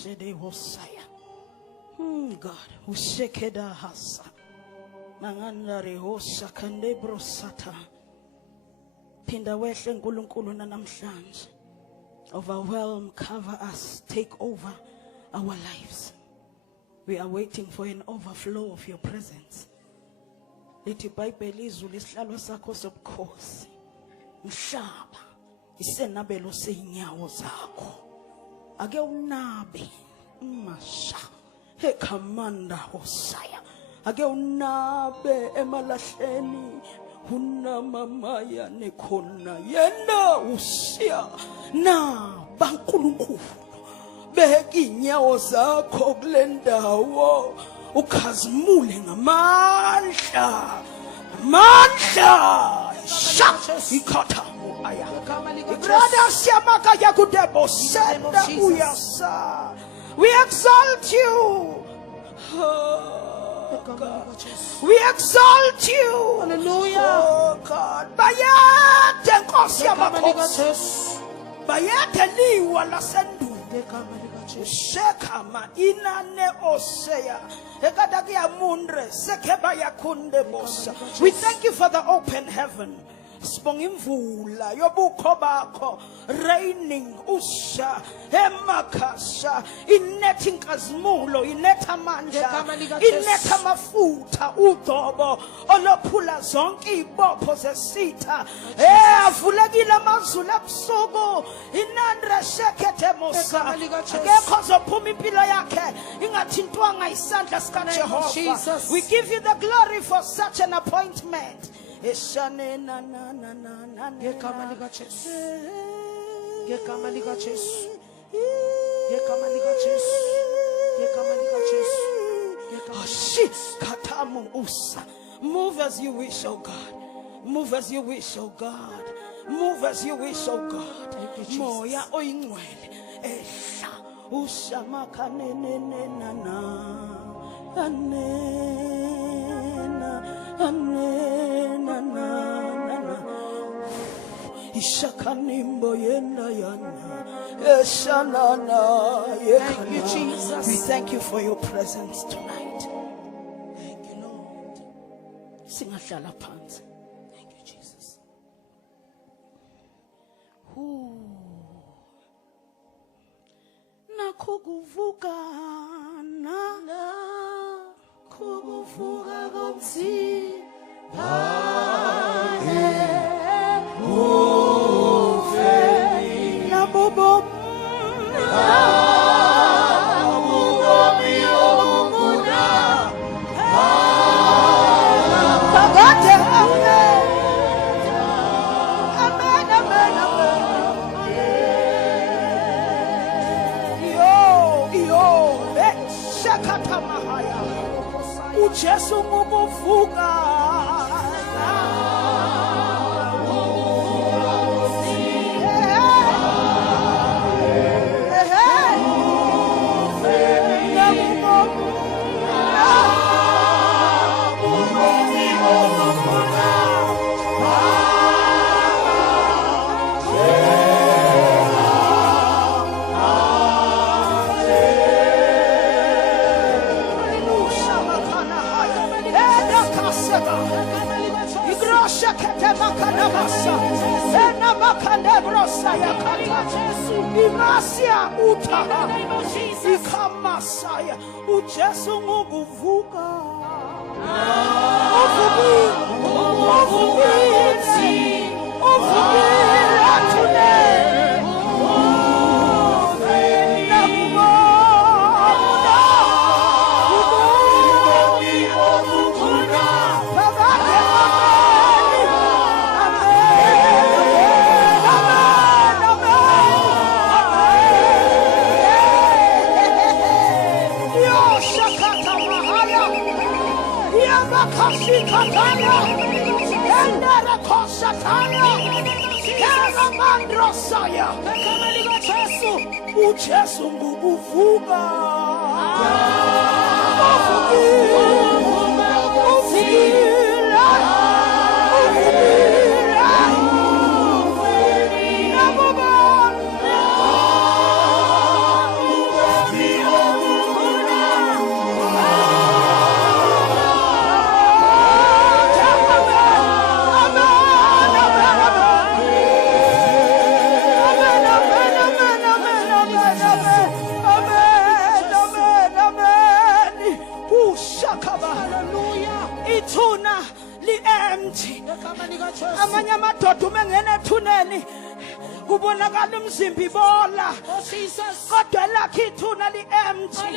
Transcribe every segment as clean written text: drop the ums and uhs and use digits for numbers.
shede hosaya. God, ushekeda hasa. Mangandare hosa kandebro sata. Pinda wehle nkulunkulu namhlanje. Overwhelm, cover us, take over our lives. We are waiting for an overflow of your presence. Lithi iBhayibheli izulu isihlalo sakho sobukhosi. Mhlaba isenabelo seinyawo zakho. Ake unabe masha ekamanda hosaya. Ake unabe emalahleni unamamaya nekhona yena usiya na bankulunkulu beka inyawo zakho kule ndawo ukhazimule ngamandla ikhatha aya igrada siyamaka yakudebo senda uyasa. We exalt you. God. We exalt you. Hallelujah. Oh God. Bayate nkosi yamakhosi. Bayate liwa lasendu. Shekama inane oseya. Ekadaki ya mundre sekeba ya kunde bosa. We thank you for the open heaven. Spongimvula yobukho bakho raining usha emakasha inetha inkazimulo inetha amandla inetha amafutha udobo olophula zonke izibopho zesitha avulekile amazulu ebusuku inandre shekethe mosa akekho zophuma impilo yakhe ingathintwanga isandla sika Jehova. We give you the glory for such an appointment. Eshane na na na na na. Yekamaliga Jesu. Yekamaliga Jesu. Yekamaliga Jesu. Yekamaliga Jesu. Katamu usa. Move as you wish, oh God. Move as you wish, oh God. Move as you wish, oh God. Moya oyingcwele ehla ushamaka ne na na. Anena na ishakanimbo yenda yana eshanana Thank you, Jesus. We thank you for your presence tonight. Thank you, Lord. Singahlala phansi. Thank you, Jesus. Nakuvuka kuvuka komsi na bobo Jesu ngukuvuka Imasia utaha ikamasaya ujesu ngukuvuka Jesu ngukuvuka amanye amadoda uma engena ethuneni kubonakala umzimba ibola kodwa elakhe ithuna li-empty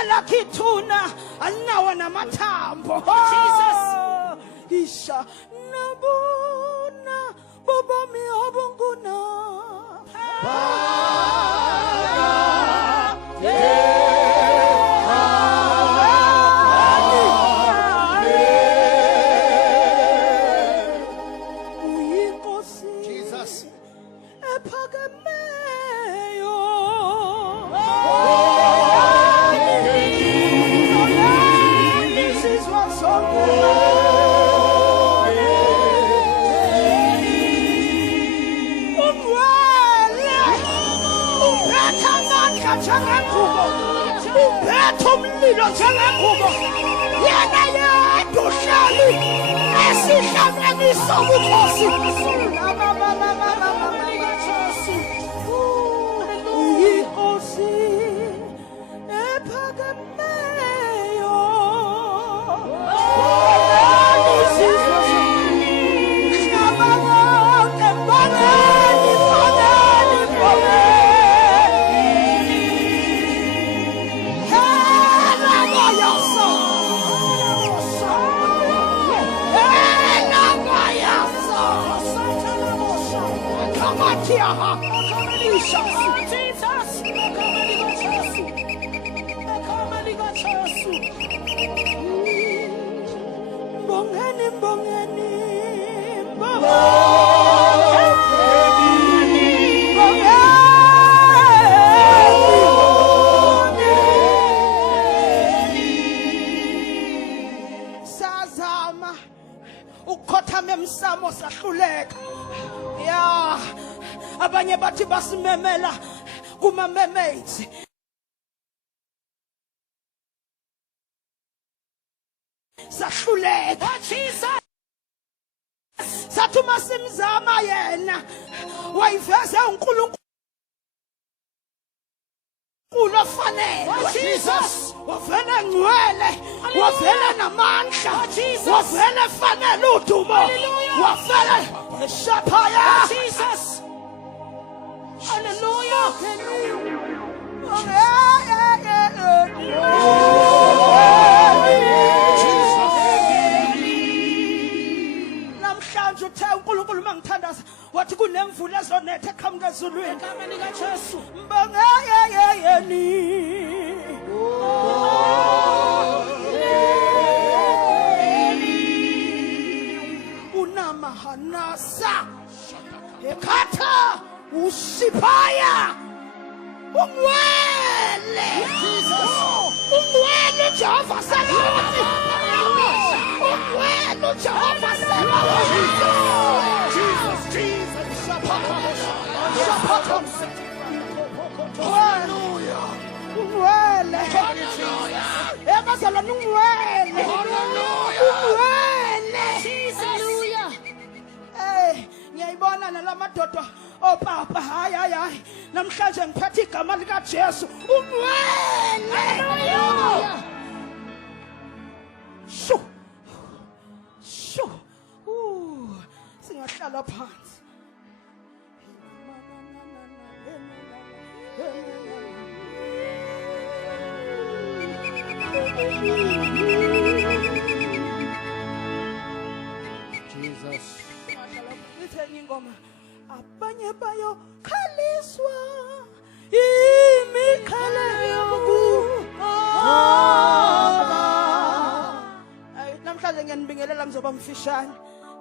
elakhe ithuna alinawo namathambo isha nabona bobomi obunguna umlilo njengengubo yena yedwa uhleli esihlangeni sobukhosi uyinkosi ephakemeyo sazama ukukhothama emsamo sahluleka ya abanye bathi basimemela kuma mermaids sahluleka sathi masimzama yena wayiveze uNkulunkulu ofanele wavele ngcwele wavele namandla wavele fanele udumo wavele eshaphaya hallelujah namhlanje uthe uNkulunkulu mangithandaza wathi kunemvula ezonetha eqhamuka ezulwini igama lika Jesu mbangeyeyeni unamahanasa ekhatha usiphaya umwele umwele Jehova Sabaoth umwele Jehova Sabaoth hallelujah umwele ebazalwane umwele umwele hallelujah ngiyayibona nalamadoda opapa hayi namhlanje ngiphethe igama lika Jesu umwele hallelujah sho singahlala phansi Jesus lithenye ingoma abanye bayo khaliswa imikhala namhlanje ngiyanibingelela ngizoba mfishane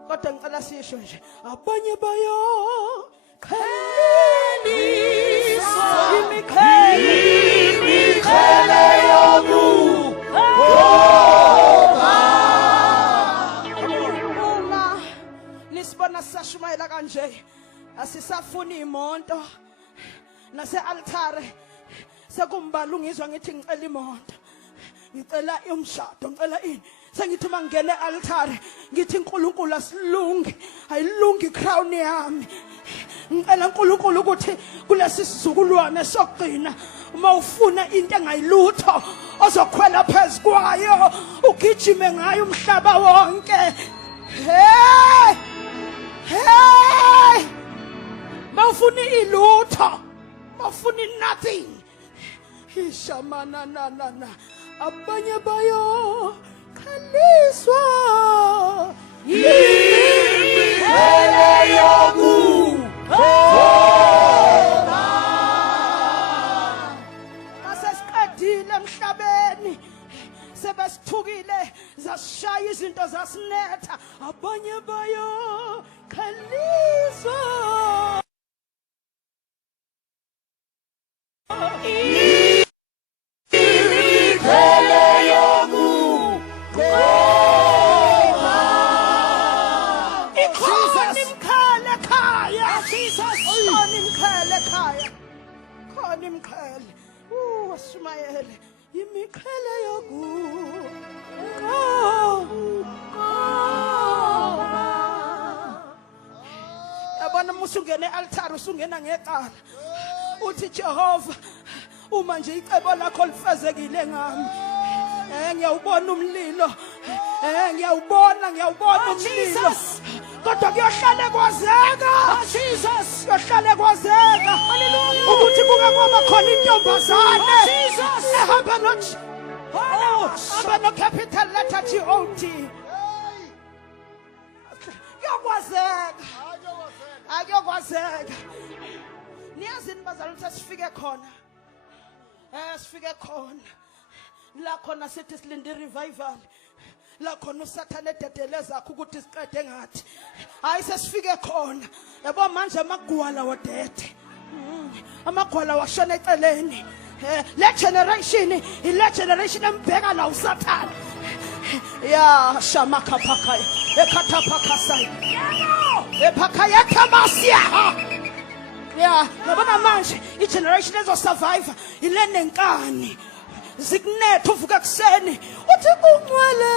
kodwa ngicela sisho nje abanye bayo khaliswa imikhala nisibona sashumayela kanje asisafuni imoto nase-altare sekumbala ungizwa ngithi ngicela imoto ngicela umshado ngicela ini sengithi mangene e-altare ngithi uNkulunkulu asilungi ayilungi icrown yami ngicela uNkulunkulu ukuthi kulesi sizukulwane sokugcina uma ufuna into engayilutho ozokhwela phezukwayo ugijime ngayo umhlaba wonke Hey! Hey! Mawufuni ilutho. Mawufuni nothing. Hishamana na na na. Abanye bayo khaliswa. Imikhele yokukhona. Masesiqedile emhlabeni. Sebesithukile zasishaya izinto zasinetha. Abanye bayo khaliswa. Imkhele Shumayele imikhele yoku yabona musungene altar usungena ngecala uthi Jehova uma nje icebo lakho lifezekile ngami ngiyawubona umlilo ngiyawubona umlilo kodwa kuyohlale kwazeka Jesus kuyohlale kwazeka haleluya ukuthi kuke kwaba khona intombazane ehamba nothi hamba no capital letter GOD kuyokwazeka akuyokwazeka niyazini bazalwane ukuthi sifike khona sifike khona la khona sithi silinde revival la khona usathane ededeleza akho ukuthi siqede ngathi hayi sesifike khona yabo manje amagwala wadede amagwala washona eceleni le generation embheka la usathane ya shamaka phakaya ekhatha phakasai ephakaya kamasia ya yabona manje igeneration ezo survive ile nenkani zikunetha uvuka kuseni uthi ungcwele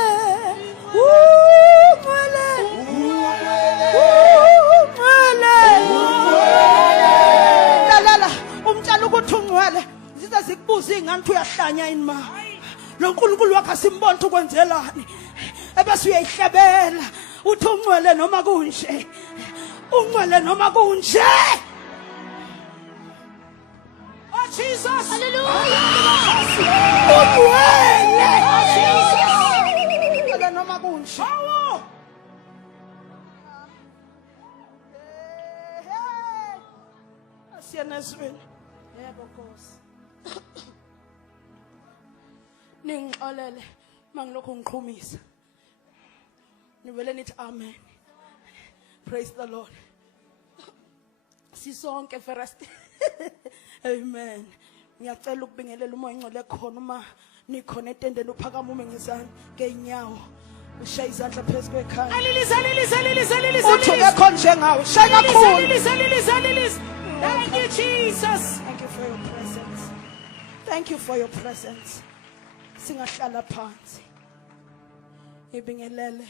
la umtshela ukuthi ungcwele zize zikubuza ingani uyahlanya yini ma lo nkulunkulu wakhe simbona ukuthi ukwenzelani ebese uyayihlebela uthi ungcwele noma kunje Jesus, hallelujah. Jesus. Noma kunje. Asiyena ezweni. Yebo Nkosi. Ningixolele mangilokho ngiqhumisa. Nivele nithi amen. Praise the Lord. Sisonke first. Amen. Ngiyacela ukubingelela umoya ingcwele khona uma nikhona etendeni uphakama ume ngizani ngeenyawo ushaya izandla phezulu kwekhaya. Alilisa. Uthuke khona njengawe shaya kakhulu. Thank you Jesus. Thank you for your presence. Singahlala phansi. Ngibingelele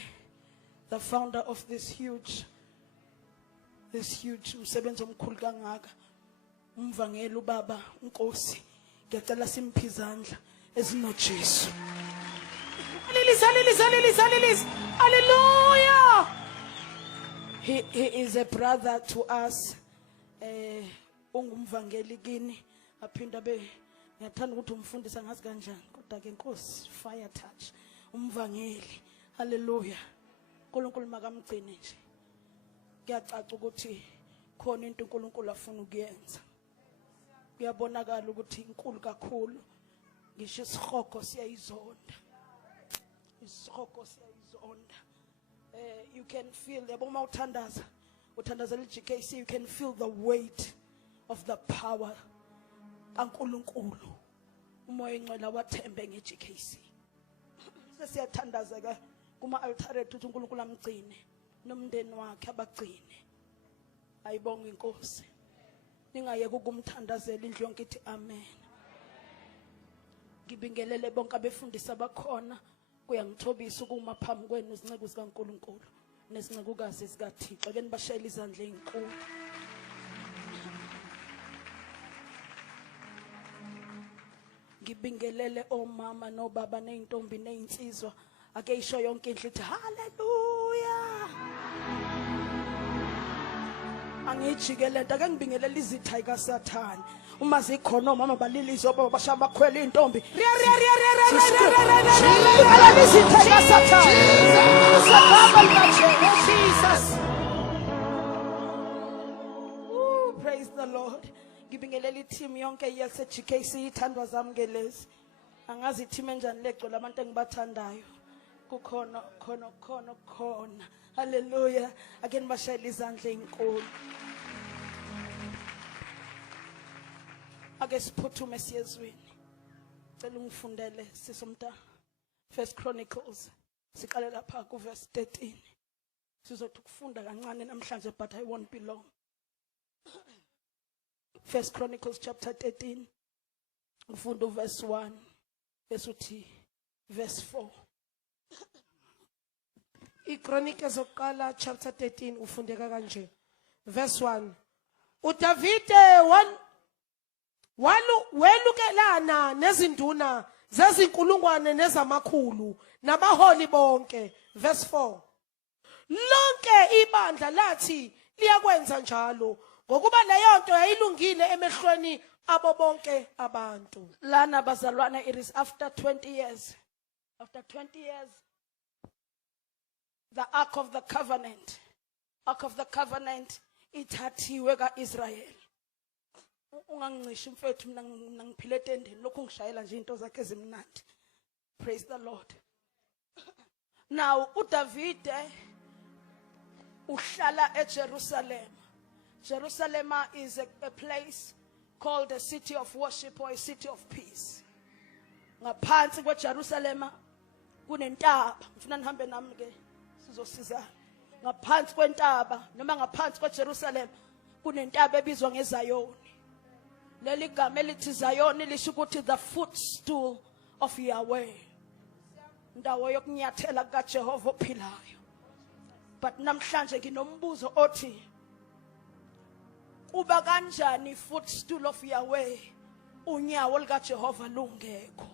the founder of this huge umsebenzi omkhulu kangaka. Umvangeli ubaba uNkosi ngiyacela simphi izandla ezinoJesu. Hallelujah. He is a brother to us. Ungumvangeli kini aphinda ngiyathanda ukuthi umfundisa ngazi kanjani kodwa ke Nkosi fire touch umvangeli. Hallelujah. uNkulunkulu makamgcine nje. Kuyacaca ukuthi khona into uNkulunkulu afuna ukuyenza. Kuyabonakala ukuthi inkulu kakhulu ngisho isihogo siyayizonda. You can feel yabo uma uthandazela iGKC, you can feel the weight of the power kaNkulunkulu. Umoya engcwele wathembe ngeGKC. Sesiyathandaza ke kuma altar ukuthi uNkulunkulu amgcine nomndeni wakhe abagcine. Ayibonga inkosi. Ningayeke ukumthandazela indlu yonke ithi amen. Ngibingelele bonke abefundisi abakhona kuyangithobisa ukuma phambi kwenu izinceku zikaNkulunkulu nezincekukazi zikaThixo ke nibashayela izandla ezinkulu. Ngibingelele omama nobaba neintombi neinsizwa ake isho yonke indlu ithi hallelujah. angijikele ake ngibingelela izitha ikaSathane uma zikhona omama balilizo basha bakhwela intombi ngibingelela izitha ikaSathane Jesus. Praise the Lord. Ngibingelela i-team yonke yase GKC ithandwa zami ngelezi. Angazi i-team enjani legcwele abantu engibathandayo. Kukhona khona. Hallelujah. Ake nibashayela izandla ezinkulu. Ake siphuthume siyezweni. Cela ungifundele sisomntana. First Chronicles siqale lapha ku verse 13. Sizothi ukufunda kancane namhlanje but I won't be long. First Chronicles chapter 13. Ufunda verse 1. Besuthi verse 4. iChronicles zokuqala chapter 13 ufundeka kanje. Verse 1. uDavide welukelana nezinduna zezinkulungwane nezamakhulu nabaholi bonke. Verse 4. Lonke ibandla lathi liyakwenza njalo ngokuba leyo nto yayilungile emehlweni abo bonke abantu. Lana bazalwana, it is after 20 years. After 20 years, the Ark of the Covenant. Ark of the Covenant ithathiwe kaIsrael. Ungangicisha mfethu mina ngiphile etendeni lokhu ngishayela nje into zakhe ezimnandi. Praise the Lord. Now uDavide uhlala eJerusalem. Jerusalem is a place called a city of worship or a city of peace. Ngaphansi kweJerusalem kunentaba. Ngifuna nihambe nami ke sizosizana. Ngaphansi kwentaba noma ngaphansi kweJerusalem kunentaba ebizwa ngeZayoni. Leli gama elithi Zayoni lisho ukuthi the footstool of Yahweh. Ndawo yokunyathela kaJehova ophilayo. But namhlanje nginombuzo othi uba kanjani footstool of Yahweh unyawo lika Jehova lungekho.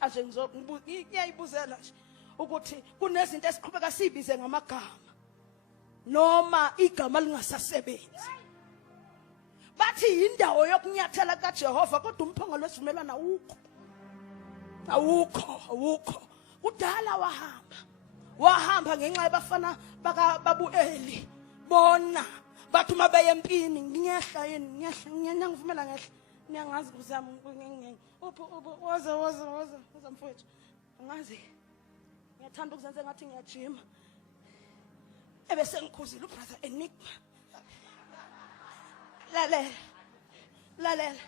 Manje ngiyayibuzela nje ukuthi kunezinto esiqhubeka sibize ngamagama noma igama lingasasebenzi. Bathi indawo yokunyathela kaJehova kodwa umphongolo wesivumelwano awukho. Kudala wahamba ngenxa yabafana bakaBabueli bona bathi uma beye empini ngiyehla yini ngiyangivumela ngehla niyangazi kuzami waza mfowethu angazi ngiyathanda ukuzenza ngathi ngiyajima ebese ngikhuzile ubrother Enigma lalela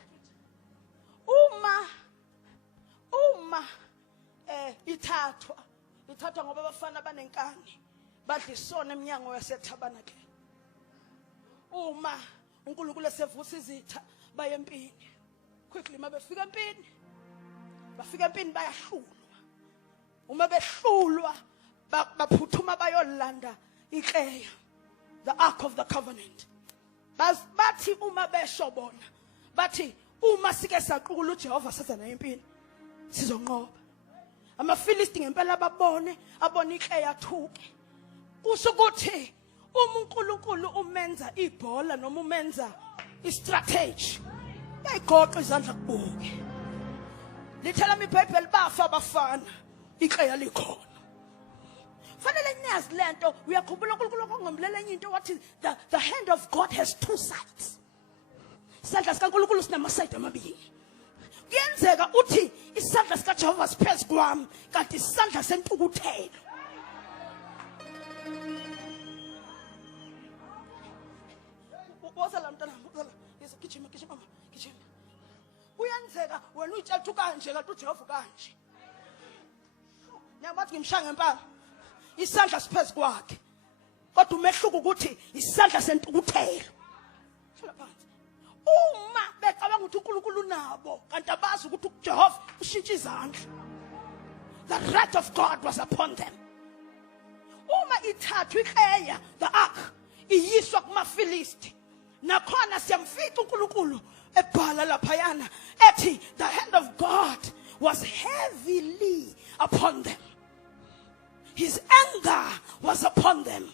uma ithathwa ngoba abafana banenkani badla isona eminyango yaseTabernacle. Uma uNkulunkulu esevusa izitha baye empini quickly mabefika empini bayahlulwa. Uma behlulwa baphuthuma bayolanda iKleya, the Ark of the Covenant. Bathi uma besho bona bathi uma sike saqukula uJehova sazana empini sizonqoba. AmaFilisti ngempela abone iKleya thuke. Kusho ukuthi uNkulunkulu umenza ibhola noma umenza istrategy bayigoqa izandla kubuke. Lithela iBhayibheli bafa abafana iKleya likhona. Fanele niyazi lento uyakhumbula uNkulunkulu ongomlela enye into wathi the hand of God has two sides. Isandla sikaNkulunkulu sinamaside amabili. Kuyenzeka uthi isandla sikaJehova siphezu kwami kanti isandla sentukuthelo. Wozala mntana wozala gijima mama gijima. Kuyenzeka wena uyitshathu kanje kanti uJehova kanje. Ngiyabathi ngimshaya ngempala. Isandla siphezu kwakhe. Kodwa umehluko ukuthi isandla sentukuthelo. Hlala phansi. Uma becabanga ukuthi uNkulunkulu nabo kanti abazi ukuthi uJehova ushintsha izandla. The wrath of God was upon them. Uma ithathwa iKleya, the ark, iyiswa kumaFilisti. Nakhona siyamfica uNkulunkulu ebhala laphayana ethi the hand of God was heavily upon them. His anger was upon them.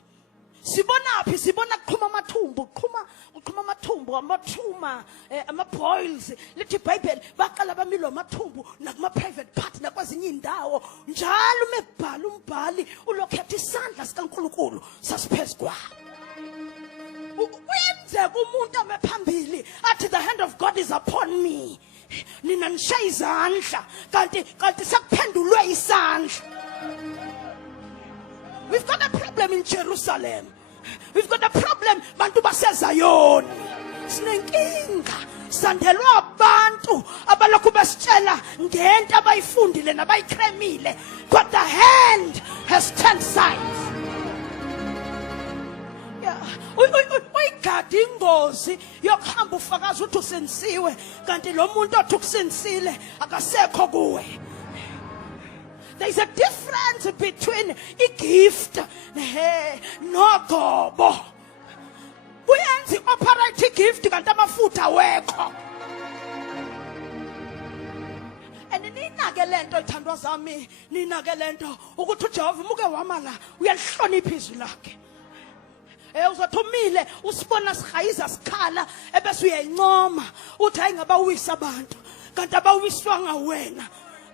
Sibonaphi sibona kuqhuma amathumbu uqhuma amathumbu amathuma ama-boils lithi iBhayibheli baqala bamilwa amathumbu nakuma-private part nakwezinye indawo njalo umebhala umbhali ulokhetha isandla sikaNkulunkulu sasiphezu kwawo. Uyenzeka umuntu ame phambili athi the hand of God is upon me. Nina nishaye izandla kanti sekuphendulwe isandla. We've got a problem in Jerusalem. We've got a problem bantu baseZayoni. Sinenkinga sandelwa abantu abalokhu besitshela ngento abayifundile nabayikremile, but the hand has turned sides. Uyigadi ingozi yokuhamba ufakaza ukuthi usensiwe kanti lo muntu othi ukusensile akasekho kuwe. There's a difference between a gift nogobo. Uyenzi operate igift kanti amafutha awekho. And ninake lento ithandwa zami, ninake lento ukuthi uJehova umuke wamala uyalihlonipha izwi lakhe. Uzothumile usibona sihayiza sikhala ebese uyayincoma uthi hayi ngabawisa abantu kanti abawiswanga wena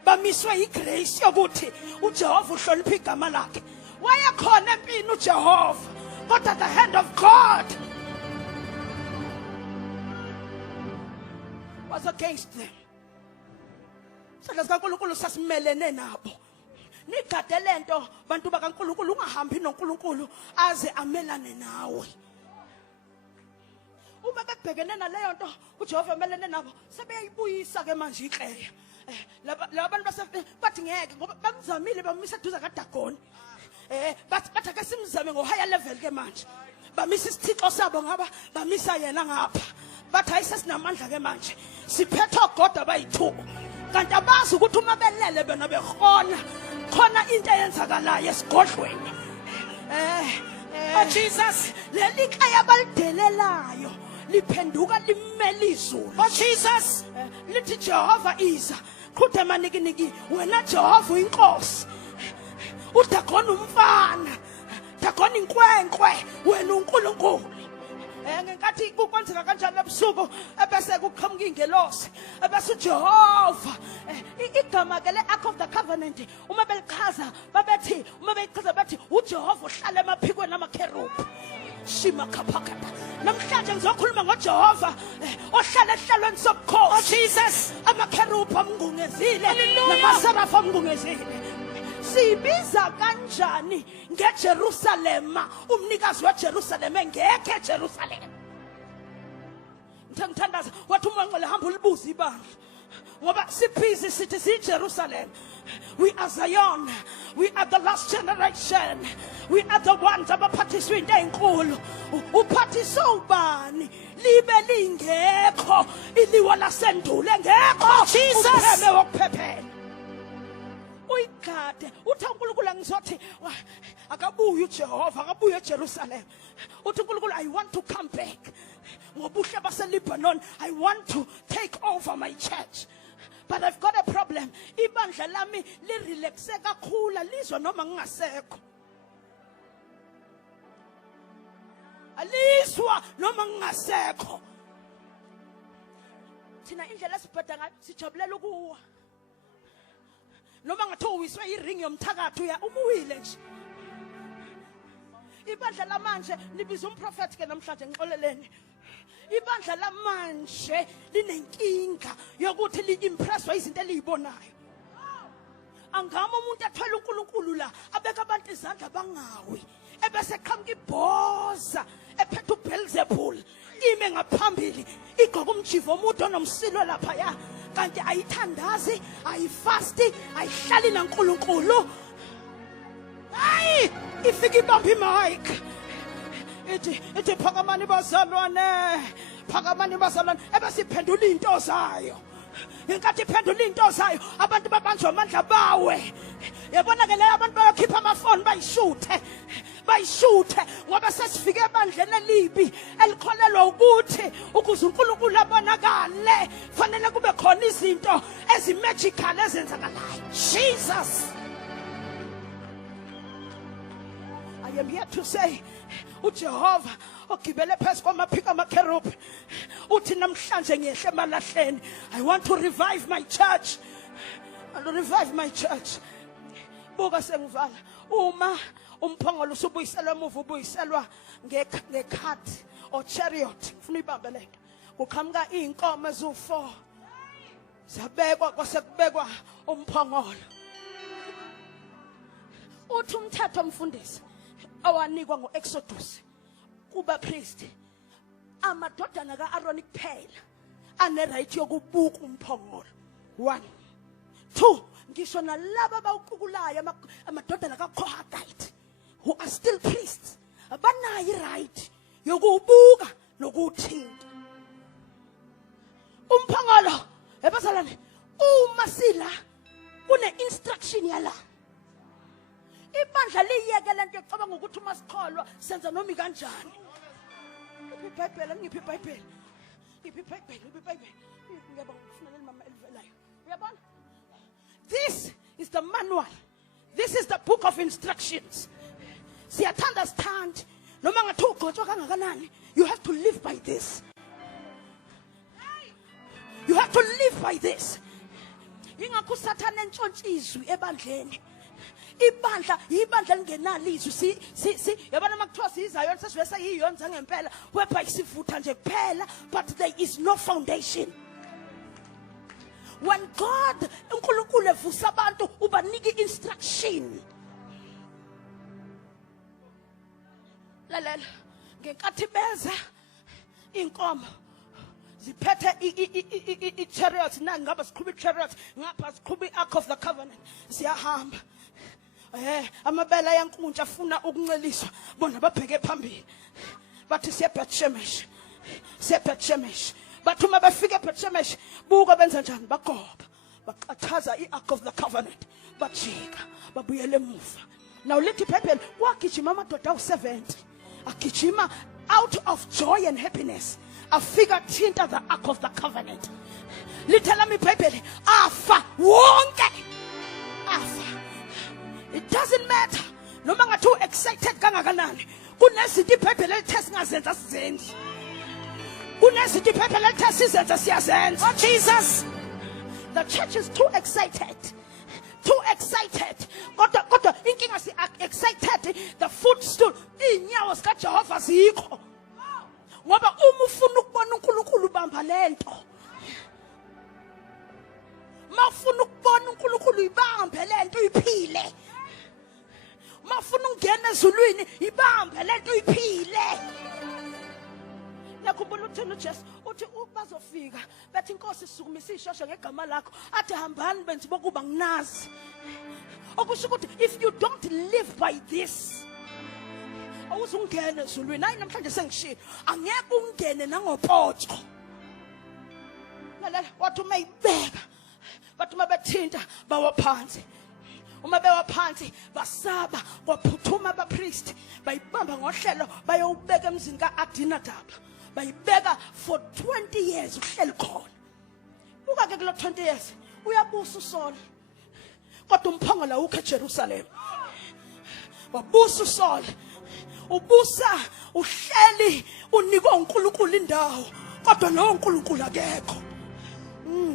bamiswe igrace yokuthi uJehova uhlonipha igama lakhe. Wayekhona empini uJehova kodwa the hand of God was against them. Sala sikaNkulunkulu sasimelene nabo. Nigade lento bantu bakaNkulunkulu ungahambi noNkulunkulu aze amelane nawe. Uma bebhekene naleyo nto uJehova amelene nabo sebeyibuyisa ke manje ikleya. Labantu bathi ngeke ngoba bamzamile bamisa eduze kaDagoni. Bathi ake simzame ngo higher level ke manje. Bamisa isithixo sabo ngaba bamisa yena ngapha. Bathi ayisesinamandla ke manje. Siphethe ogoda bayithuko. Kanti abazi ukuthi uma belele bena bekhona khona into eyenzakalayo esigodlweni. Jesus leli khaya balidelelayo liphenduka limela izulu. Jesus lithi Jehova iza qhude manikiniki wena Jehova uyinkosi. uDagoni umfana Dagoni inkwenkwe wena uNkulunkulu. Ngenkathi kukwenzeka kanjalo ebusuku ebese kuqhamuka ingelosi ebese uJehova igama ke le-Ark of the Covenant uma belichaza bathi uJehova uhlala emaphikweni amakherubhi. Shima kaphakata namhlanje ngizokhuluma ngoJehova ohlala ehlalweni sobukhosi. Jesus amakherubhi amngungezile namaserafu amngungezile. Sibiza kanjani ngeJerusalem umnikazi weJerusalem engekho eJerusalem. Ngithandaza wathi uMangcwele hamba ulibuza ibandla ngoba siphizi sithi siJerusalem. We are Zion, we are the last generation, we are the ones abaphathiswe into enkulu. Uphathiswe ubani libe lingekho iliwa lasendule ngekho upheme wokuphephela. Uyigade uthi uNkulunkulu angizothi akabuye uJehova akabuye eJerusalem. Uthi uNkulunkulu I want to come back ngobuhle baseLebanon. I want to take over my church. But I've got a problem. Ibandla lami lirelaxe kakhulu alizwa noma ngingasekho. Alizwa noma ngingasekho. Thina indlela esibheda ngayo sijabulela ukuwa. Noma ngathi uwiswe iring yomthakatho umuwile nje. Ibandla lamanje libiza umprofeti ke namhlanje ngixoleleni. Ibandla lamanje linenkinga yokuthi liimpresswa izinto elizibonayo. Angama umuntu athwala uNkulunkulu la abeka abantu izandla bangawi ebese qhamuka ibhoza ephethe uBelzebul ime ngaphambili igqoka umjivo omude onomsilo lapha ya kanti ayithandazi ayifasti ayihlali naNkulunkulu. Hayi ifika ibamba imic ithi phakamani bazalwane ebese iphendula into zayo. Inkathi iphendula into zayo abantu babanjwa amandla bawe. Yabona ke leyo abantu bayokhipha amafoni bayishuthe ngoba sesifike ebandleni elibi elikholelwa ukuthi ukuze uNkulunkulu abonakale fanele kube khona izinto ezimagically ezenzakalayo. Jesus, I am here to say, uJehova ogibele phezu kwamaphiko amakerubhi uthi namhlanje ngehle emalahleni. I want to revive my church. I want to revive my church. Buka sengivala uma umphongolo usubuyiselwa emuva ubuyiselwa ngekhathi or chariot ufuna ibambe lento kuqhamuka inkomo ezu4 zabekwa kwasekubekwa umphongolo uthi umthetho omfundisi awanikwa ngoExodus kuba priest amadodana kaAaron kuphela ane right yokubuka umphongolo. 1 2 ngisho nalabo abawuqukulayo amadodana kaKohathite who are still priests abanayo right yokubuka nokuthinta umphongolo. Ebazalwane uma sila kune instruction yala ibandla liyeke lento ecabanga ukuthi uma sikholwa senza noma kanjani. iBhayibheli ngiphi iBhayibheli ngiyabona kufanele mama elivelayo uyabona. This is the manual. This is the book of instructions. Siyathanda noma ngathi ugcotshwa kangakanani, you have to live by this. You have to live by this. Ingakho uSathane entshontshiswe ebandleni. Ibandla lingenalo izwi yabona makuthiwa sizayo sesive sayiyonza ngempela wepha isivutha nje kuphela, but there is no foundation. When God uNkulunkulu evusa abantu ubaniki instruction. Lalela ngenkathi beza inkomo ziphethe i-chariots ngaba siqhuba i-chariot ngapha siqhuba i-Ark of the Covenant siyahamba. Amabele yankuntsha afuna ukunceliswa bona babheke phambili bathi siya Bethshemesh bathi uma bafika eBethshemesh buka benza njani bagoba baqathaza i-Ark of the Covenant bajika babuyele emuva. Now lithi iBhayibheli wagijima amadoda awu-70 agijima out of joy and happiness afika thinta the Ark of the Covenant. Lithela iBhayibheli afa wonke afa. It doesn't matter noma ngathi excited kangakanani kunezinto iBhayibheli elithe singazenza sizenzi kunezinto iBhayibheli elithe sizenza siyazenza. Oh Jesus, the church is too excited kodwa inkinga si excited the footstool inyawo zikaJehova zikho ngoba uma ufuna ukubona uNkulunkulu ubamba lento mafuna ukubona uNkulunkulu ibambe lento iphile mafuna ungena ezulwini ibambe lento iphile. Yakhumbula uthini uJesu uthi bazofika bethi inkosi sisukumisa ishosha ngegama lakho athi hambani benzi bokuba nginazi. Okusho ukuthi if you don't live by this awuzungena ezulwini. Hayi namhlanje sengishilo angeke ungene nangopoto. Lalela wathi mayibeka bathi mabethinta bawaphansi uma bewaphansi basaba kwaphuthuma abapriest bayibamba ngohlelo bayobeka emzini kaAbinadab bayibeka for 20 years uhleli khona. Buka ke kulo 20 years uyabusa uSaul kodwa umphongolo awukho eJerusalem. Wabusa uSaul ubusa uhleli unikwa uNkulunkulu indawo kodwa lo uNkulunkulu akekho.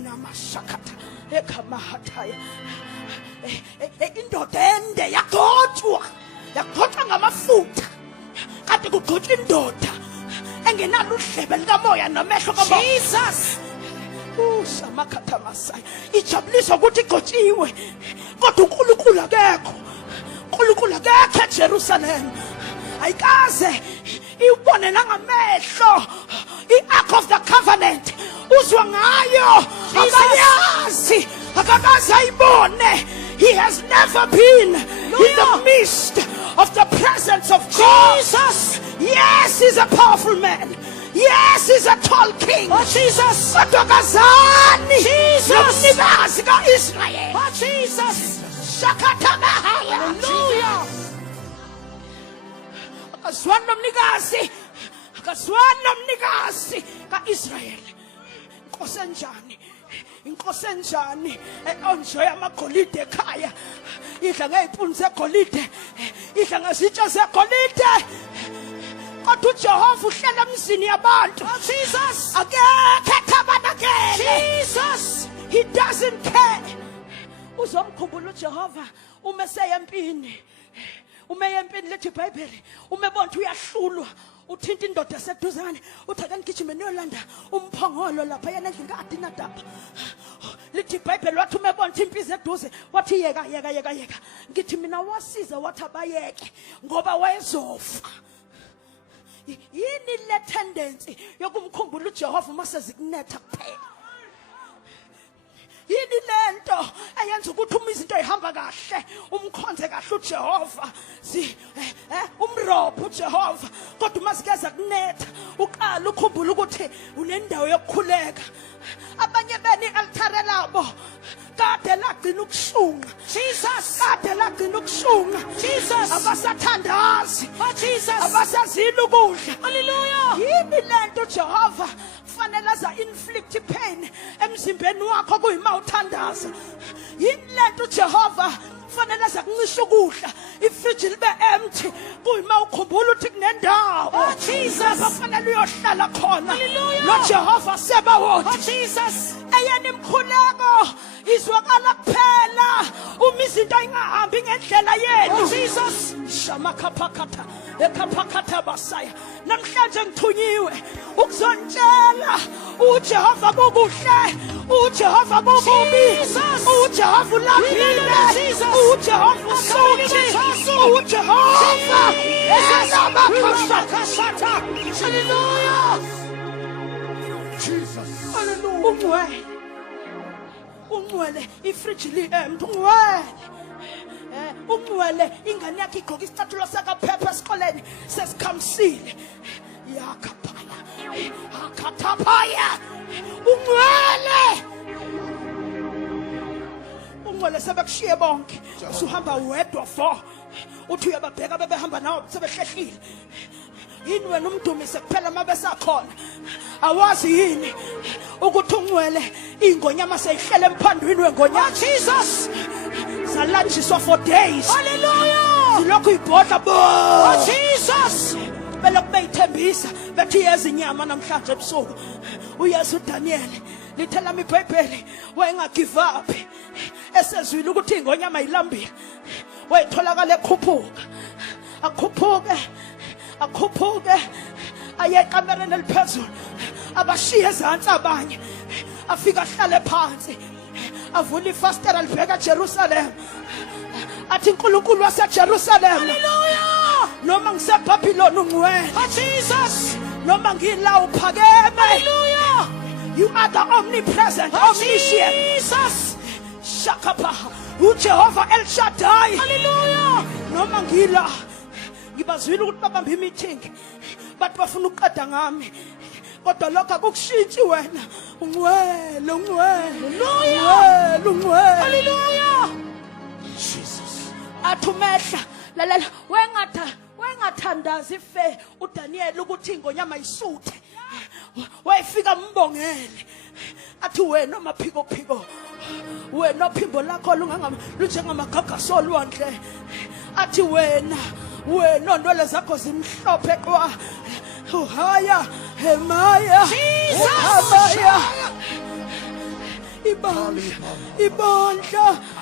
Namashakata ekamahathaya indoda ende yagotshwa ngamafutha kade kugotshwa indoda engenalo udlebe likamoya namehlo kamoya. Jesus usamakhatha masaya ijabuliswa ukuthi igotshiwe kodwa uNkulunkulu akekho. uNkulunkulu akekho eJerusalem ayikaze ibone nangamehlo i-Ark of the Covenant uzwa ngayo abayazi akakaze ayibone. He has never been in the midst of the presence of God. Jesus. Yes, he's a powerful man. Yes, he's a tall king. Oh Jesus. Jesus. Israel. Oh Jesus. Hallelujah. Akazwana mnikazi kaIsrael. Inkosi enjani enjoya amagolide ekhaya idla ngezipuni zegolide idla ngezitsha zegolide kodwa uJehova uhlela emzini yabantu. Jesus. Akekho ethabanakele. Jesus. He doesn't care. Uzomkhumbula uJehova uma eseyempini. Uma eyempini lethi iBhayibheli, uma ebona uyahlulwa, uthinta indoda eseduzane, uthi ake ngigijime niyolanda umphongolo lapha yena endlini kaAdinadaba. Lithi iBhayibheli wathi uma ebona impiza eduze, wathi yeka. Ngithi mina wasiza wathi abayeke ngoba wayezofa. Yini le tendency yokumkhumbula uJehova uma sezikunetha kuphela? Yini lento eyenza ukuthi uma izinto ihamba kahle umkhonze kahle uJehova umrobho uJehova kodwa uma sikeza kunetha uqala ukhumbula ukuthi unendawo yokukhuleka. Abanye beni altare labo kade lagcina ukushunqa. Jesus. Kade lagcina ukushunqa. Jesus. Abasathandazi. Jesus. Abasazile ukudla. Hallelujah. Yini lento uJehova fanele aza inflict pain emzimbeni wakho kuyima uthandaza. Yini lento uJehova fanele aza kuncisha ukudla ifridge libe empty kuyima ukhumbula ukuthi kunendawo. Jesus. Afanele uyohlala khona. Hallelujah. Lo Jehova seba wona. Jesus. Eyeni imkhuleko izwakala kuphela uma izinto ingahambi ngendlela yenu. Jesus. Shamakapakata ekapakata basaya. Namhlanje ngithunyiwe ukuzontshela uJehova kukuhle, uJehova kukubi, uJehova ulaphile, uJehova usuthi, uJehova Kashata. Hallelujah. Jesus. Hallelujah. Ungcwele ifridge li empty ungcwele. Ungcwele ingane yakhe igqoka isicathulo sakaphepha esikoleni sesikhamisile. Yakaphaya. Akathapaya. Ungcwele. Ungcwele sebekushiye bonke. Usuhamba wedwa for. Uthi uyababheka bebehamba nawo sebehlehlile. Yini wena umdumise kuphela mabesakhona? Awazi yini ukuthi ungcwele ingonyama seyihlele emphandweni wengonyama. Jesus. Salanjiswa for days. Hallelujah. Silokhu ibhodla bo. Jesus. Belokhu beyithembisa bethi yezi inyama namhlanje ebusuku. Uyesu uDaniel lithela iBhayibheli wayengagive up. Esezwile ukuthi ingonyama ilambile. Wayitholakala ekhuphuka. Akhuphuke aye ekamereni eliphezulu abashiye ezantsi abanye afika ahlale phansi avula ifastela libheka eJerusalem athi uNkulunkulu waseJerusalem. Hallelujah. Noma ngiseBhabhiloni ungcwele. Jesus. Noma ngila uphakeme. Hallelujah. You are the omnipresent, omniscient. Jesus. Shakapa uJehova El Shaddai. Hallelujah. Noma ngila ngibazwile ukuthi babambe meeting bathi bafuna ukuqeda ngami kodwa lokho akukushintshi wena ungcwele. Hallelujah. Jesus athumehla lalela wengathandazi ife uDaniel ukuthi ingonyama isuthe wayefika mbongele athi wena amaphiko wena ophimbo lakho lunjengamagagasi olwandle athi wena ondwele zakho zimhlophe qwa uhaya hemaya habaya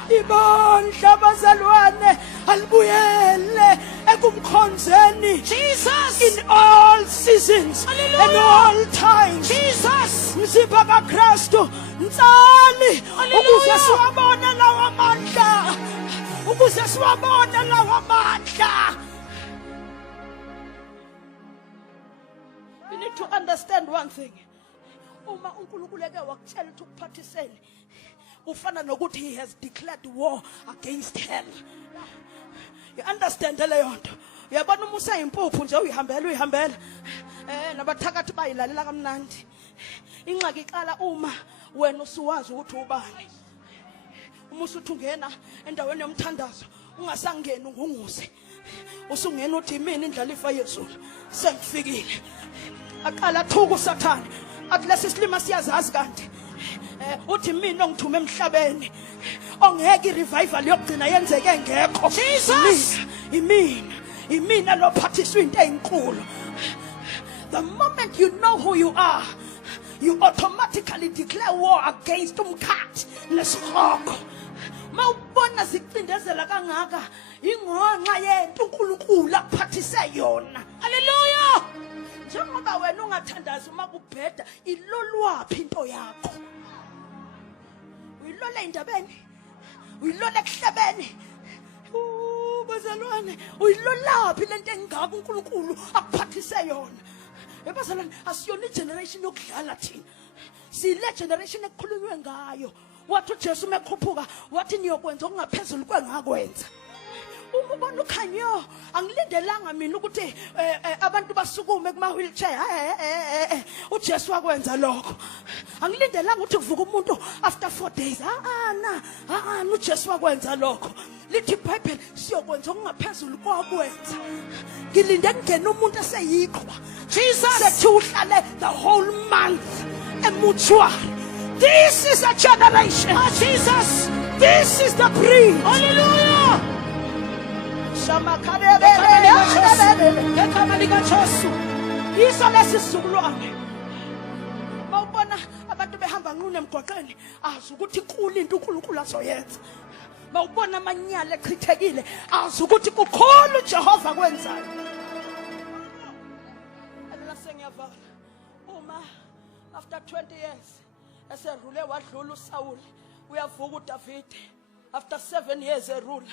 ibandla bazalwane alibuyele ekumkhonzeni Jesus. in all seasons. Hallelujah. And all times. Jesus. Mzimba kaKristu ntsali Hallelujah. ukuze siwabone lawa mandla. You need to understand one thing. Uma uNkulunkulu eke wakutshela ukuthi ukuphathiseni ufana nokuthi he has declared war against hell. You understand leyo nto? Uyabona uma useyimpuphu nje uyihambela nabathakathi bayilalela kamnandi. Inxaki iqala uma wena usuwazi ukuthi ubani. Uma usuthi ungena endaweni yomthandazo ungasangeni ungunguse. Usungena uthi mina indlalifa yezulu sengifikile. Aqala thuka uSathane athi lesi silima siyazazi kanti uthi mina ongithume emhlabeni ongeke irevival yokugcina yenzeke ngekho. Jesus. Imina imina lophathiswa into ezinkulu. The moment you know who you are, you automatically declare war against umkhathi nesihoko. Mawubona zicindezela kangaka ingonxa yento uNkulunkulu akuphathise yona. Hallelujah. Njengoba wena ungathandazi uma kubheda ilolwaphi into yakho. Uyilole indabeni. Uyilole ekuhlebeni. Bazalwane, uyilolaphi lento engaka uNkulunkulu akuphathise yona. Bazalwane, asiyona generation yokudlala thina. Sile generation ekukhulunywe ngayo. Wathi uJesu mekhuphuka wathi niyokwenza okungaphezulu kwengakwenza. Uma ubona ukhanyo angilindelanga mina ukuthi abantu basukume kuma wheelchair. uJesu wakwenza lokho. Angilindelanga ukuthi kuvuka umuntu after 4 days. uJesu wakwenza lokho. Lithi iBhayibheli siyokwenza okungaphezulu kwakwenza. Ngilinde kungena umuntu eseyiqhwa. Jesus. Sethi uhlale the whole month emutual. This is a generation. Jesus. This is the breed. Hallelujah. Ekama likaJesu. Yiso lesisizukulwane. Mawubona abantu behamba nqune emgwaqeni azi ukuthi inkulu into uNkulunkulu azoyenza. Mawubona amanyala echithekile azi ukuthi kukhulu uJehova kwenzayo. Alala sengiyavala. Uma after 20 years eserule wadlula uSaul uyavuka uDavide after 7 years erula.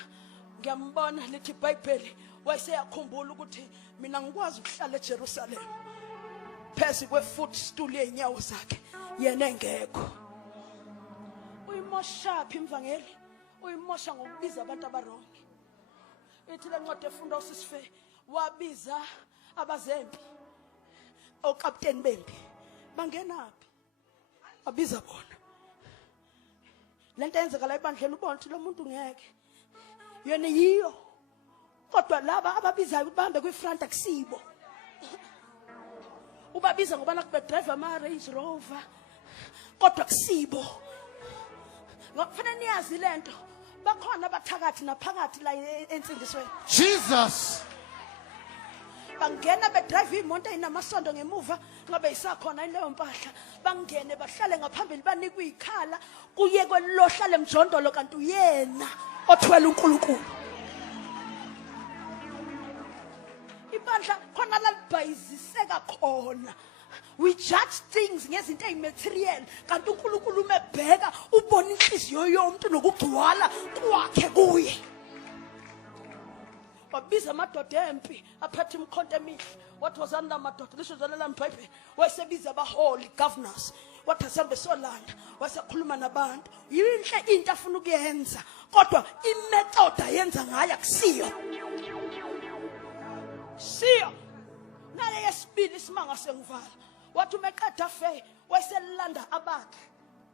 Ngiyambona lithi iBhayibheli wayeseyakhumbula ukuthi mina ngikwazi ukuhlala eJerusalem phezulu kwefootstool yenyawo zakhe yena engekho. Uyimosha phi imvangeli? Uyimosha ngokubiza abantu abarongi. Ithi le ncwadi efunda uSisife wabiza abazempi okapteni bempi bangenaphi abiza bona. Lento yenzeka la ebandleni ubona ukuthi lo muntu ngeke yena yiyo kodwa laba ababizayo ubambe kwifront akusibo. Ubabiza ngoba nakube drive ama Range Rover kodwa akusibo. Ngokufanele niyazi lento bakhona abathakathi naphakathi la ensindisweni. Jesus. Bangena bedrive imoto enamasondo ngemuva ngabe isakhona ileyo mpahla bangene bahlale ngaphambili banikwa ikhala kuye kwelohlala emjondolo kanti uyena othwele uNkulunkulu. Ibandla khona lalibhayiziseka khona. We judge things ngezinto ezimaterial kanti uNkulunkulu umebheka ubona inhliziyo yomuntu nokugcwala kwakhe kuye. Wabiza amadoda empi aphethe imkhonto emihle. What was under amadoda lisho zalela iBhayibheli wayesebiza abaholi governors. Wathi asambe solanda wasekhuluma nabantu. Yinhle into afuna ukuyenza kodwa imethod ayenza ngayo akusiyo. Siyo. Nale yesibili isimanga sengivala. Wathi umeqeda fe wayeselanda abakhe.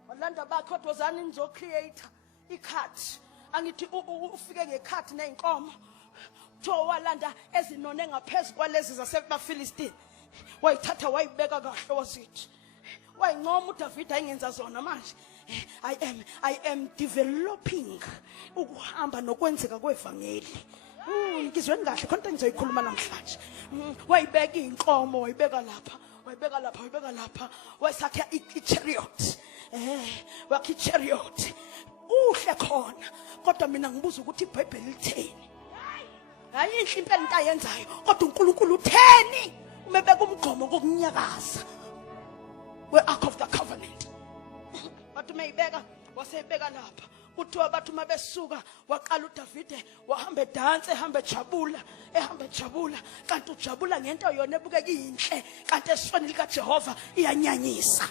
Walanda abakhe what was an inzo creator ikhathi. Angithi ufike ngekhathi nezinkomo. Walanda ezinone ngaphezulu kwalezi zaseBafilistini. Wayithatha wayibeka kahle wasithi. Wayincoma uDavide ayenza zona manje. I am developing ukuhamba nokwenzeka kwevangeli. Ngizweni kahle khona into engizoyikhuluma namhlanje. Wayibeka inkomo wayibeka lapha. Wayibeka lapha wayibeka lapha. Wayisakha ichariot. Wakhi chariot. Uhle khona. Kodwa mina ngibuza ukuthi iBhayibheli litheni. Hayi inhle impela into ayenzayo kodwa uNkulunkulu utheni umebeka umgqomo kokunyakaza we Ark of the Covenant. Bathi mayibeka waseyibeka lapha kuthiwa bathi mabesuka waqala uDavide wahamba dance ehamba ejabula kanti ujabula ngento yona ebukeka inhle kanti esifani likaJehova iyanyanyisa.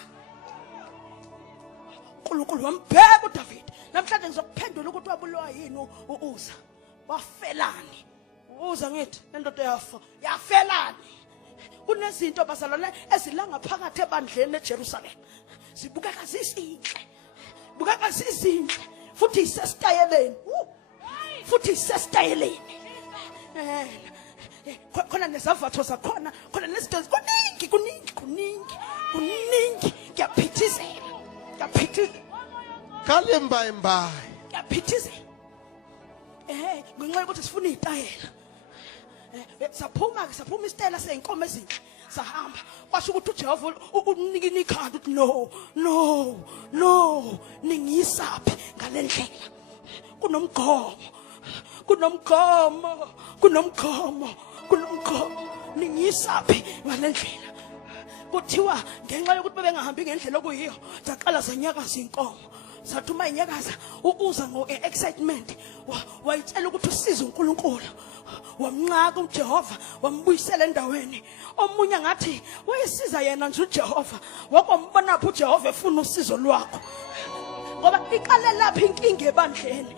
uNkulunkulu wambheka uDavide. Namhlanje ngizokuphendula ukuthi wabulawa yini uUza. Wafelani? Uza ngithi lendoda yafa. Yafelani? Kunezinto bazalwane ezilanga phakathi ebandleni eJerusalem. Zibukeka zisinhle. Bukeka zizinhle futhi isestayeleni. Futhi isestayeleni. Khona nezavatho zakhona, khona nezinto kuningi. Ngiyaphithizela. Kalemba. Ngiyaphithizela. Ngenxa yokuthi sifuna izitayela. saphuma isitela seyinkomo ezinhle sahamba kwasho ukuthi uJehova unika ikhanda ukuthi no ningisaphi ngalendlela kunomgomo ningisaphi ngalendlela kuthiwa ngenxa yokuthi bebengahambi ngendlela okuyiyo zaqala zanyakaza inkomo sathi uma inyakaza uza ngo-excitement wayitshela ukuthi usize uNkulunkulu wamnqaka uJehova wambuyisela endaweni omunye ngathi wayesiza yena nje uJehova wakwambona lapho uJehova efuna usizo lwakho ngoba iqale lapha inkinga ebandleni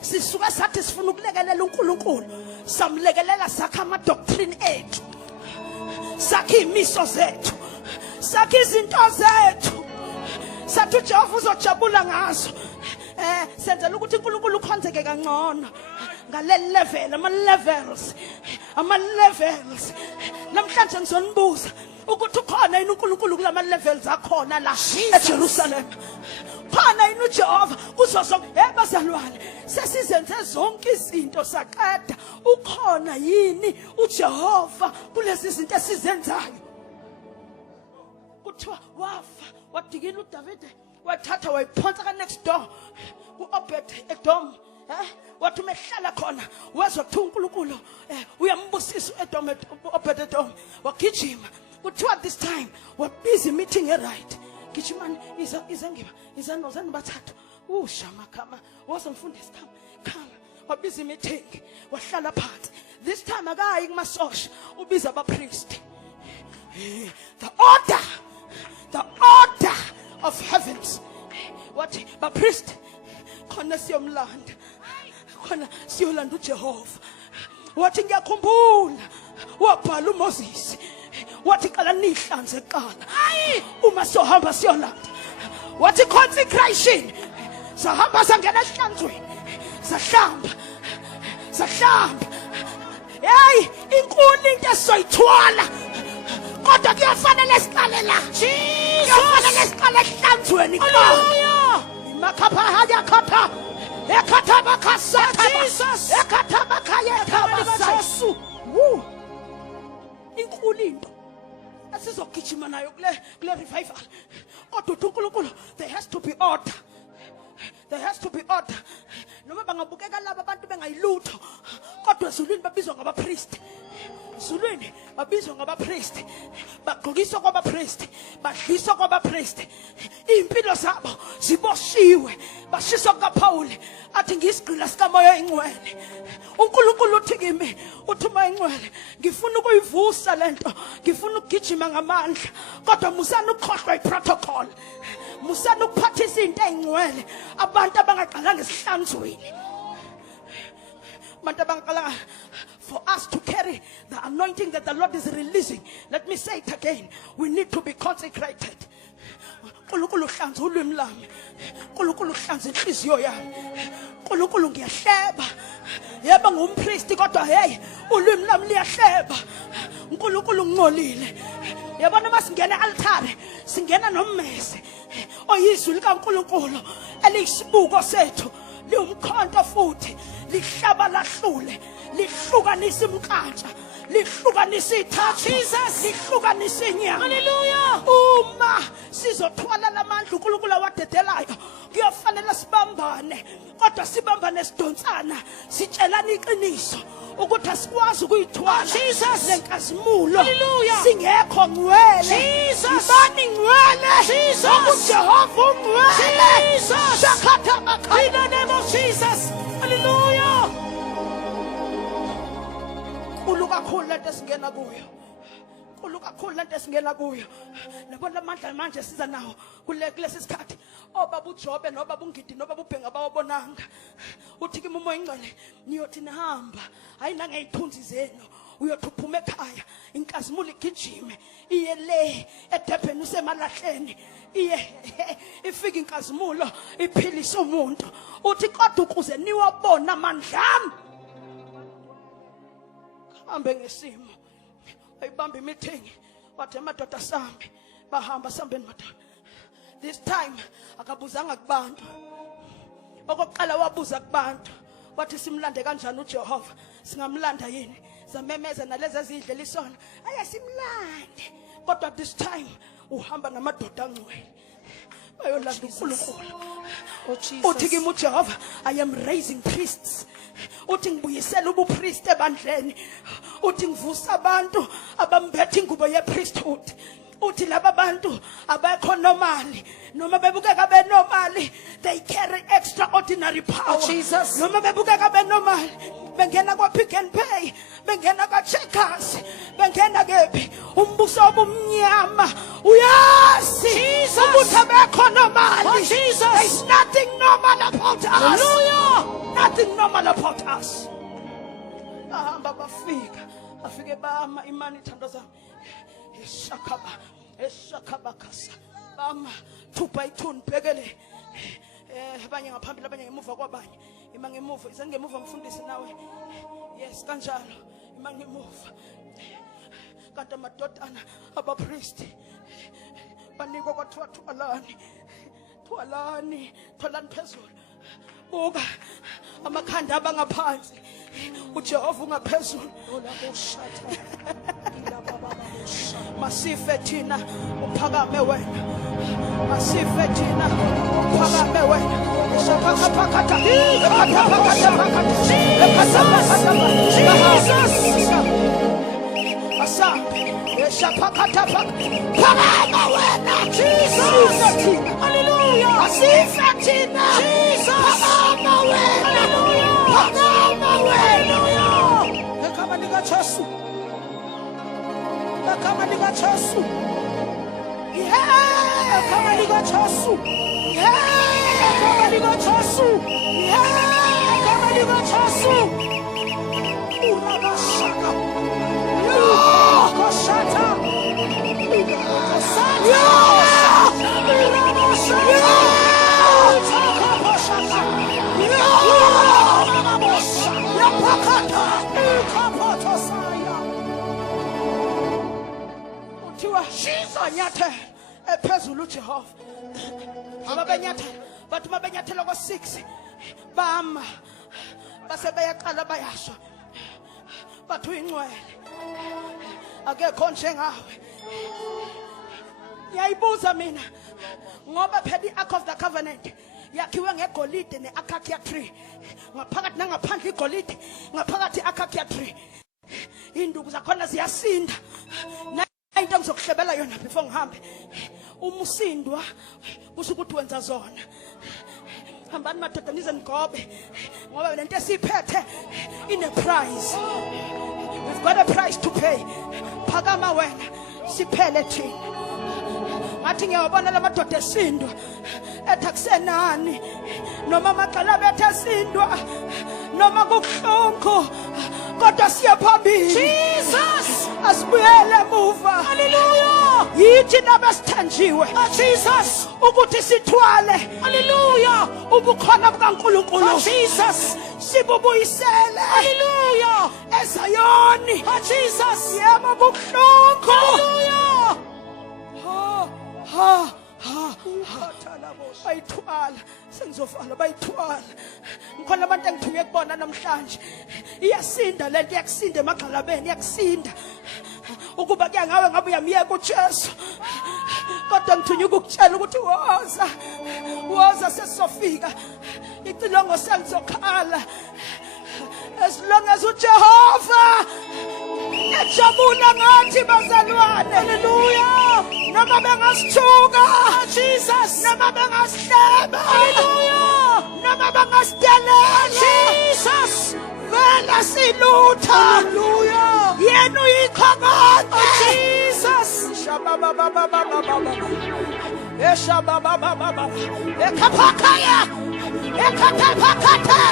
sisuka sathi sifuna ukulekelela uNkulunkulu samlekelela sakha ama doctrine ethu sakha imiso zethu sakha izinto zethu sathi uJehova uzojabula ngazo senzela ukuthi uNkulunkulu ukhonzeke kangcono ngale level ama levels namhlanje ngizonibuza ukuthi ukhona yini uNkulunkulu kulama levels akhona la eJerusalem khona yini uJehova kuzozonke bazalwane sesizenze zonke izinto saqeda ukhona yini uJehova kulezi zinto esizenzayo kuthiwa wafa wadikila uDavide wathatha wayiphonsa ka next door kuObed Edom wathi mehlala khona wezwa ukuthi uNkulunkulu uyambusisa uObed Edom wagijima kuthiwa this time we're busy meeting right gijimani izanozani bathathu ushama kama wasomfundisi come we're busy meeting wahlala phansi this time akayi kumasosha ubiza abapriest the order of heavens wathi bapriest khona siyomlanda khona siyolanda uJehova wathi ngiyakhumbula wabhala uMoses wathi qala nihlanze qala uma sohamba siyolanda wathi consecration sahamba sangena ehlanzweni sahlamba hey inkulu into esoyithwala kodwa kuyafanele siqale la kuyafanele siqale ehlanzweni Hallelujah. makhapha haja khapha ekhatha bakasatha ekhatha bakayetha basasu inkulu into asizogijima nayo kule revival kodwa uNkulunkulu there has to be order noma bangabukeka laba abantu bengayilutho kodwa ezulwini babizwa ngabapriest ezulwini babizwa ngabapriest bagqokiswa kwabapriest badliswa kwabapriest impilo zabo ziboshiwe bashiswa kaPaul athi ngisigqila sikamoya engcwele uNkulunkulu uthi kimi uthi umoya engcwele ngifuna ukuyivusa lento ngifuna ukugijima ngamandla kodwa musana ukukhohlwa iprotocol musana ukuphathisa into engcwele abantu abangaqalanga esihlanzweni abantu abangaqalanga for us to carry the anointing that the Lord is releasing. Let me say it again. We need to be consecrated. uNkulunkulu uhlanza ulimi lami uNkulunkulu uhlanza inhliziyo yami uNkulunkulu ngiyahleba yeba ngumpriest kodwa hey ulimi lami liyahleba uNkulunkulu ngcolile yabona masingena e-altar singena nommese oyizwi likaNkulunkulu eliyisibuko sethu liwumkhonto futhi lihlaba lahlule lihlukanisa imkantsha lihlukanisa ithathu lihlukanisa inyama Hallelujah. uma sizothwala lamandla uNkulunkulu awadedelayo kuyafanele sibambane kodwa sibambane sidonsana sitshelana iqiniso ukuthi asikwazi ukuyithwala lenkazimulo Hallelujah. singekho ngcwele ibani ngcwele uJehova ungcwele shakatha makhaya In the name of Jesus. Hallelujah. Nkulu kakhulu lento esingena kuyo nkulu kakhulu lento esingena kuyo labona amandla manje siza nawo kulesi sikhathi obaba uJobe nobaba uNgidi nobaba uBhenga bawabonanga uthi kimi umoya engcwele niyothi nihamba hayi nangeyithunzi zenu uyothi uphuma ekhaya inkazimulo igijime iye le eDurban usemalahleni iye ifika inkazimulo iphilisa umuntu uthi kodwa ukuze niwabona amandlami hambe ngesimo ayibamba imeeting wathi amadoda sambe bahamba sambeni madoda this time akabuzanga kubantu okokuqala wabuza kubantu wathi simlande kanjani uJehova singamlanda yini zamemeza nalezi ezidlela isona ayasimlande kodwa this time uhamba namadoda angcwele bayolanda uNkulunkulu. Uthi kimi uJehova, I am raising priests. Uthi ngibuyisela ubupriest ebandleni. Uthi ngivusa abantu abambethe ingubo yepriesthood. Uthi laba bantu abekho normally noma bebukeka benormally, they carry extraordinary power. Jesus. Noma bebukeka benormally bengena kwa Pick n Pay, bengena kwa Checkers, bengena kephi umbuso obumnyama uyazi ukuthi abekho normally. There's nothing normal about us. Hallelujah. Nothing normal about us. Bahamba afike bama imani thandaza Eshakaba kasa. Bama 2 by 2 nibhekele. Abanye ngaphambili abanye ngemuva kwabanye. Ima ngemuva, isengemuva mfundisi nawe. Yes, kanjalo. Ima ngemuva. Kanti amadodana abapriest banikwa kwathiwa thwalani phezulu. Buka amakhanda abangaphansi. uJehova ungaphezulu. Masife thina uphakame wena. Masife thina uphakame wena. Shapakapakata. Jesus. Asambe. Shapakata. Phakama wena. Jesus. Hallelujah. Masife thina. Jesus. Phakama wena. Hallelujah. Phakama wena. Ekama lika Jesu. Kama lika Jesu. Yeah, kama lika Jesu. Yeah, kama lika Jesu. Yeah, kama lika Jesu. Urabashaka. Koshata. Koshata. Urabashaka. Koshata. Yapakata. Kapatosaya. Banyathe ephezulu uJehova ababenyathe bathi mabenyathela kwa 6 bama base bayaqala bayasho bathi uyingcwele akekho njengawe. Ngiyayibuza mina ngoba phela iArk of the Covenant yakhiwe ngegolide neacacia tree ngaphakathi nangaphandle igolide ngaphakathi iacacia tree induku zakhona ziyasinda. Into ngizokuhlebela yona before ngihambe umusindwa kusho ukuthi wenza zona. Hambani madoda nize nigobe ngoba lento esiphethe ine price. We've got a price to pay. Phakama wena siphele thina. Ngathi ngiyabona lamadoda esindwa ethi akusenani noma amaqala bethe esindwa noma kubuhlungu kodwa siyaphambili. Jesus asibuyele emuva. Hallelujah. Yithi nabasithanjiwe Jesus ukuthi sithwale. Hallelujah. Ubukhona bukaNkulunkulu Jesus sibubuyisele. Hallelujah. eZayoni Jesus yebo buhlungu. Hallelujah. Bayithwala sengizovala bayithwala. Ngikhona abantu engithuke kubona namhlanje iyasinda lento iyakusinda emagxalabeni iyakusinda ukuba ke ngawe ngabe uyamiyeka uJesu kodwa ngithunyuka ukutshela ukuthi woza sesizofika icilongo sengizokhala as long as uJehova ejabula ngathi bazalwane. Hallelujah. Noma bengasithuka Jesus noma bengasihleba. Hallelujah. Noma bengasidelela Jesus vela silutha. Hallelujah. Yena uyikhongonke Jesus. Eshabababababa ekaphakaya ekatapakata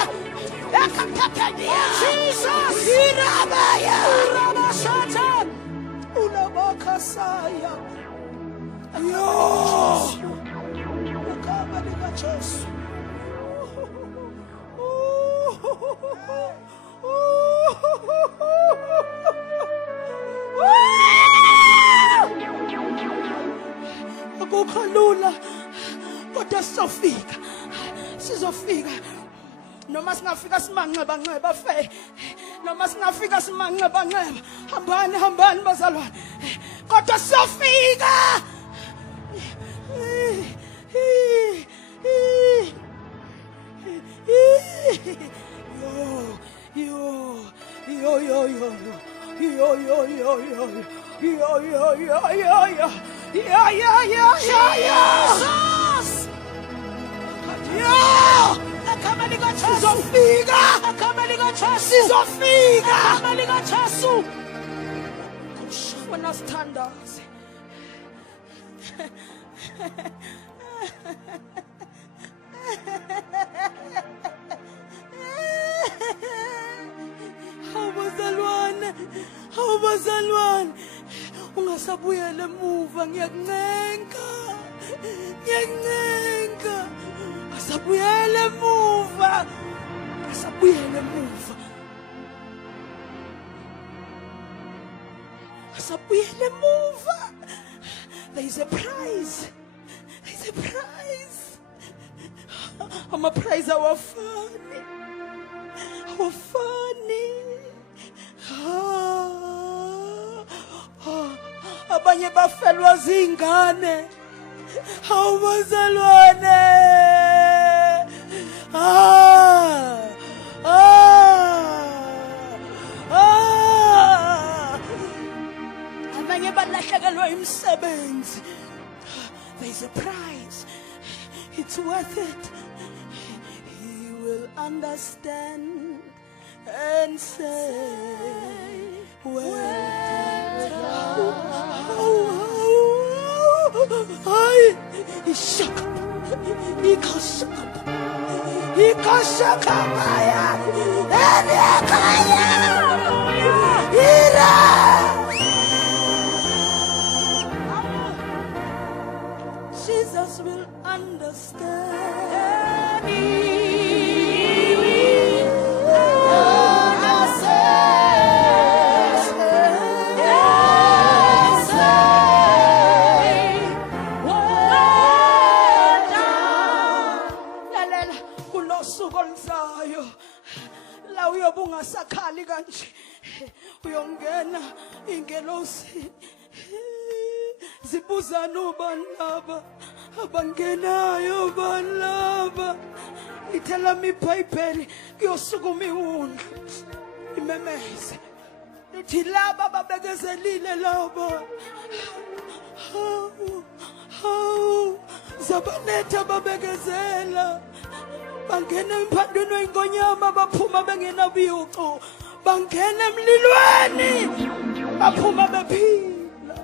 ekatapania Jesus irabaya urabashata unabakasaya yo kama lika Jesu. Akukho lula kodwa sizofika noma singafika simanxeba fe, noma singafika simanxeba, hambani bazalwane, kodwa siyofika. Awubazalwane, ungasabuyele emuva, ngiyakuncenga. Asabuyele emuva. There is a prize. Amaprize awafani. Abanye bafelwa zingane. Awubazalwane. Abanye balahlekelwa imisebenzi. There is a prize. It's worth it. He will understand and say, well Jesus will understand. He will la uyobunga sakhali kanje, uyongena ingelosi zibuzana ubanlaba abangenayo banlaba, ithela miBhayibheli kuyosukuma iwundlu imemeze, ithi laba babekezelile labo zabanetha babekezela, bangena emphandweni wenkonyama baphuma bengena biyucu, bangena emlilweni baphuma bephila.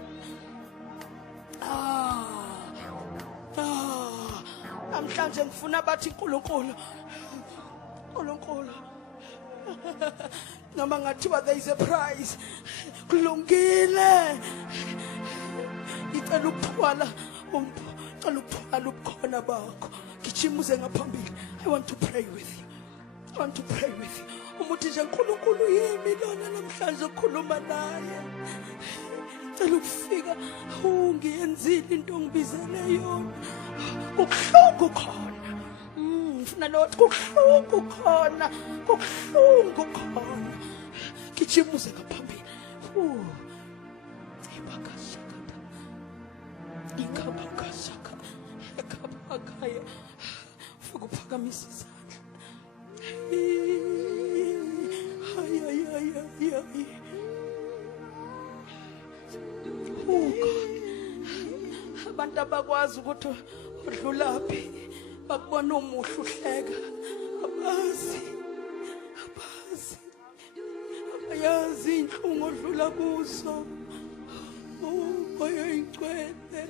Namhlanje ngifuna bathi uNkulunkulu noma ngathiwa there is a prize, kulungile. Ngicela ukuthwala ubukhona bakho, gijimuze ngaphambili. I want to pray with you. Umuthi nje uNkulunkulu yimi lona namhlanje ukhuluma naye. Ngicela ukufika ungiyenzile into ngibizele yona. Kubuhlungu khona. Ngifuna lothi kubuhlungu khona. Gijimuze ngaphambili. Ikabakaya fuku phakamisa izandla. Abantu abakwazi ukuthi udlulaphi bakubona umuhle uhleka, abayazi inhlungu odlula kuzo. Moya ingcwele.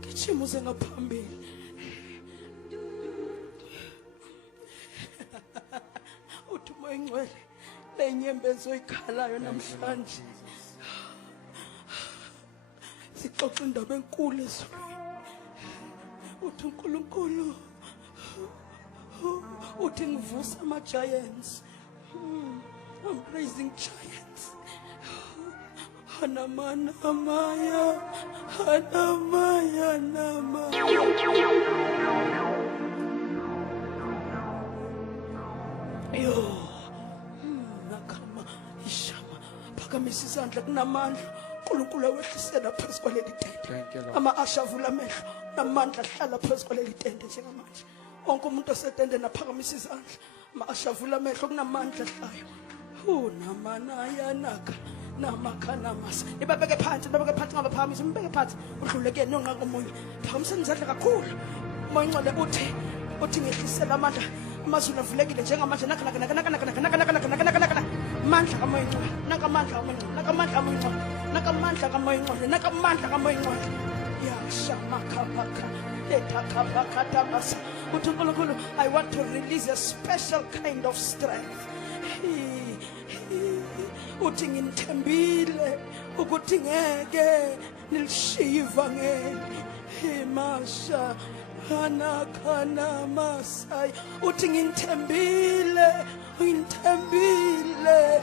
Gijimuze ngaphambili. Uthi moya ingcwele lenyembezo ikhalayo namhlanje. Sixoxa indaba enkulu ezweni. Uthi uNkulunkulu uthi ngivusa ama-giants. I'm raising giants. Hanamaya. kanama yo nakama ishama phakamisa isandla kunamandla uNkulunkulu awehlisela phezu kwaleli tende ama-asha avula amehlo namandla ahlala phezu kwaleli tende njengamanje wonke umuntu osetendeni aphakamisa izandla ama-asha avula amehlo kunamandla ahlayo namanayanaka namakhanamasa nibabeke phansi ngabaphakamisa nibeke phansi udlule kuyena nonqa komunye phakamiseni izandla kakhulu umoya ngcwele uthi ngehlisela amandla amazulu avulekile njengamanje mandla kamoya ngcwele nakamandla kamoya ngcwele nakamandla kamoya ngcwele yashamakabaka etakabakatabasa uthi uNkulunkulu I want to release a special kind of strength uthi ngithembile ukuthi ngeke nilishiye ivangeli masha Hanakana Masai uthi ngithembile ngithembile